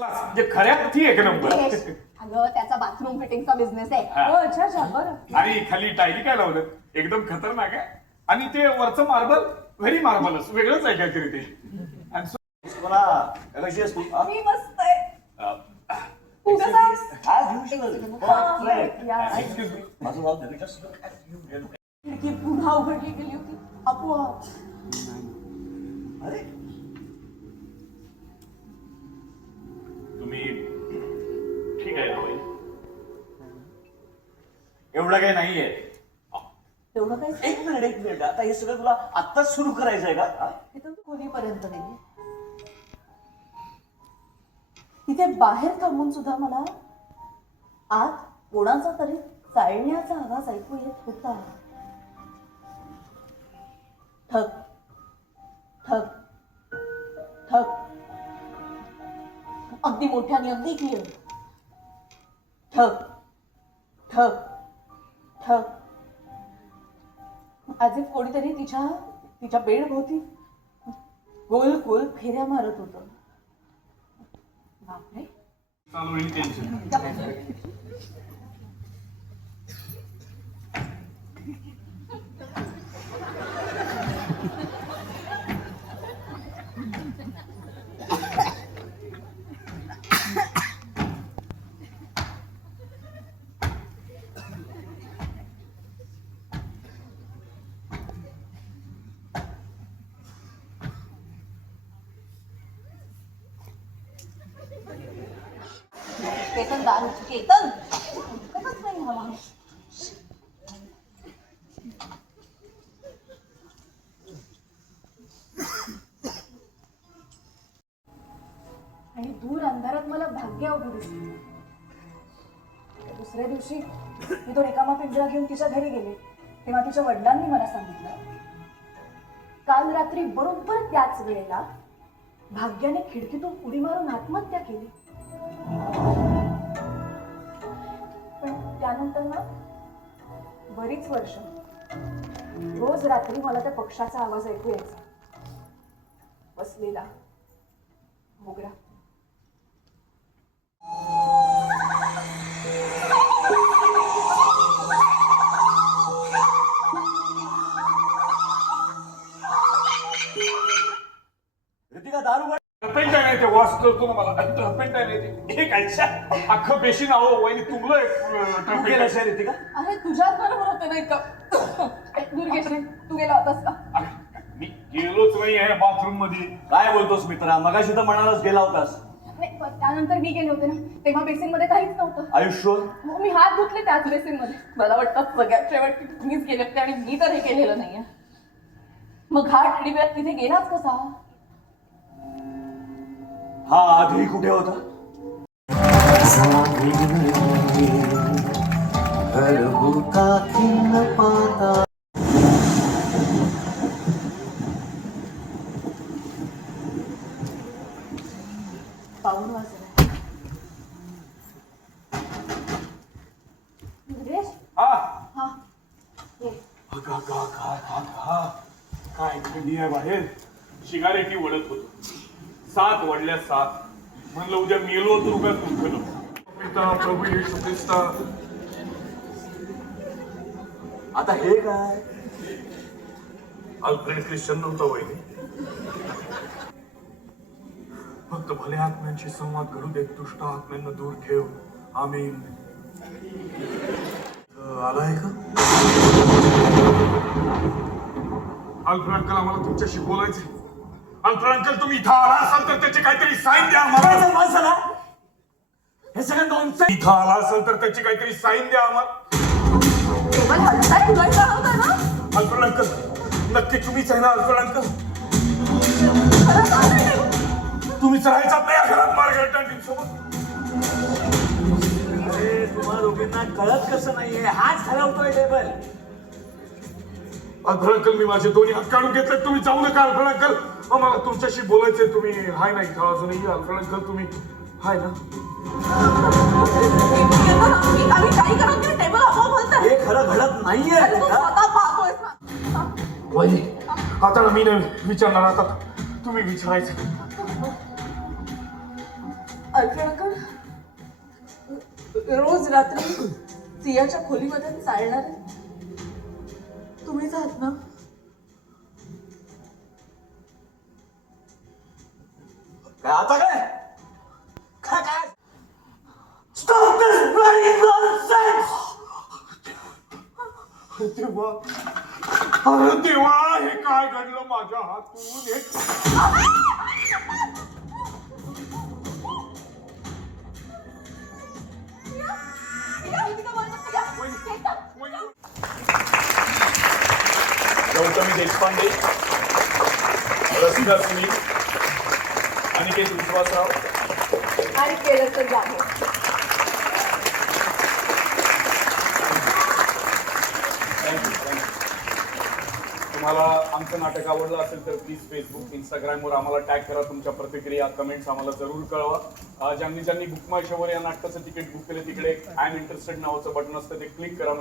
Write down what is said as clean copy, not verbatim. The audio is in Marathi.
म्हणजे खऱ्यात ती एक नंबर. अगं त्याचा बाथरूम फिटिंगचा बिझनेस आहे. हा. हो अच्छा अच्छा बरं. आणि खाली टायली काय लावलं एकदम खतरनाक आहे. आणि ते वरचं मार्बल व्हेरी मार्बलच वेगळंच आहे काहीतरी ते. आणि मला कशी असतो मी मस्त आहे. तू कसा आहेस? एक्सक्यूज मी, माझं नाव धनंजय. खिडकी पुन्हा उघडली गेली होती आपोआप. अरे तुम्ही ठीक आहे ना बाई? एवढं काही नाहीये. तेवढं काय एक मिनिट आता हे सगळं तुला आत्ताच सुरू करायचं आहे का हा? हे तर खोलीपर्यंत गेली. तिथे बाहेर थांबून सुद्धा मला आत कोणाचा तरी चालण्याचा आवाज ऐकू येत होता. ठक ठक ठक अगदी मोठ्याने अगदी क्लिअर. ठक ठक ठक आज if कोणीतरी तिच्या बेडभोवती गोल गोल फेऱ्या मारत होतं. बापरे. चालू होईल टेन्शन. केतन दारू केतन ऐकतच नाही हा माणूस. आणि दूर अंधारात मला भाग्य अवघड दिसलं. दुसऱ्या दिवशी मी तो रिकामा पिंजरा घेऊन तिच्या घरी गेले तेव्हा तिच्या वडिलांनी मला सांगितलं काल रात्री बरोबर त्याच वेळेला भाग्याने खिडकीतून उडी मारून आत्महत्या केली. पण त्यानंतर ना बरीच वर्ष रोज रात्री मला त्या पक्षाचा आवाज ऐकू यायचा. बसलेला मोगरा. ऋतिका दारू बंद. टपेंट आहे ते वॉश करतो ना मला. टपेंट आहे ते हे काय अख्खं बेशीन आहो वहिनी तुमलं तू टपेंट गेलास आहे ऋतिका? अरे तुझ्याच बरोबर होतं नाही का? दूर घेशील तू गेला होतास का? मी गेलोच नाही आहे बाथरूम मध्ये. काय बोलतोस मित्रा? मगाशी तर म्हणालास गेला होतास. नाही पण त्यानंतर मी गेले होते ना तेव्हा बेसिन मध्ये काहीच नव्हतं. आयुष्य हो, मी हात धुतले त्याच बेसिन मध्ये. मला वाटतं सगळ्यात शेवटी तुम्हीच गेले होते आणि मी तर हे केलेलं नाहीये. मग घाट आणि वेळात तिथे गेलाच कसा? हा आधी कुठे होता? पाऊण वाजले. निलेश? हा हा ये. काय थंडी आहे बाहेर. शिगारेटी वळत होतो. 7 वाजल्या 7. म्हणलं उद्या मेलो तर उगाच दुखलो. पिता प्रभू येशू ख्रिस्ता. आता हे काय? अल्फ्रेड ख्रिश्चन नव्हता वहिनी. फक्त भल्या आत्म्यांशी संवाद घडू देत. दुष्ट आत्म्यांना दूर ठेव. आमीन. आलाय का? अल्फ्रेड अंकल आम्हाला तुमच्याशी बोलायचंय. अल्फ्रेड अंकल तुम्ही इथं आला असाल तर त्याची काहीतरी साईन द्या आम्हाला. माणसाला हे सगळं नॉनसेन्स. इथं आला असेल तर त्याची काहीतरी साईन द्या आम्हाला. टेबल हलताय तुला होता ना? अल्फ्रेड अंकल नक्की तुम्हीच आहे ना? अल्फ्रेड अंकल खरंच आहे टेबल. तुम्हीच राहायचा आपल्या या घरात मार्गारेट आंटी सोबत. अरे तुम्हाला दोघींना कळत कसं नाहीये? हाच हलवतोय टेबल. अल्फ्रेड अंकल मी माझे दोन्ही हात काढून घेतले. तुम्ही जाऊ नका अल्फ्रेड अंकल. मला तुमच्याशी बोलायचंय. तुम्ही हाय ना इथं अजूनही? अल्फ्रेड अंकल तुम्ही हाय ना? आम्ही काही करत नाही. टेबल आपोआप हलतंय. हे खरं घडत नाहीये. अरे तू स्वतः पाहतोयस ना. वहिनी आता ना मी नाही विचारणार. आता तुम्ही विचारायचं. अल्फ्रेड अंकल, रोज रात्री सियाच्या खोलीमध्ये चालणार तुम्हीच आहात ना? काय आता काय काय काय Stop this bloody nonsense! देवा, अरे देवा, हे काय घडलं माझ्या हातून? गौतमी देशपांडे, रसिका सुनील, अनिकेत विश्वासराव आणि केलं तर जाहीर. तुम्हाला आमचं नाटक आवडलं असेल तर प्लीज फेसबुक, इंस्टाग्रामवर आम्हाला टॅग करा. तुमच्या प्रतिक्रिया, कमेंट्स आम्हाला जरूर कळवा. ज्यांनी बुक माय शोवर या नाटकाचं तिकीट बुक केलं तिकडे आय एम इंटरेस्टेड नावाचं बटन असतं, ते क्लिक करा.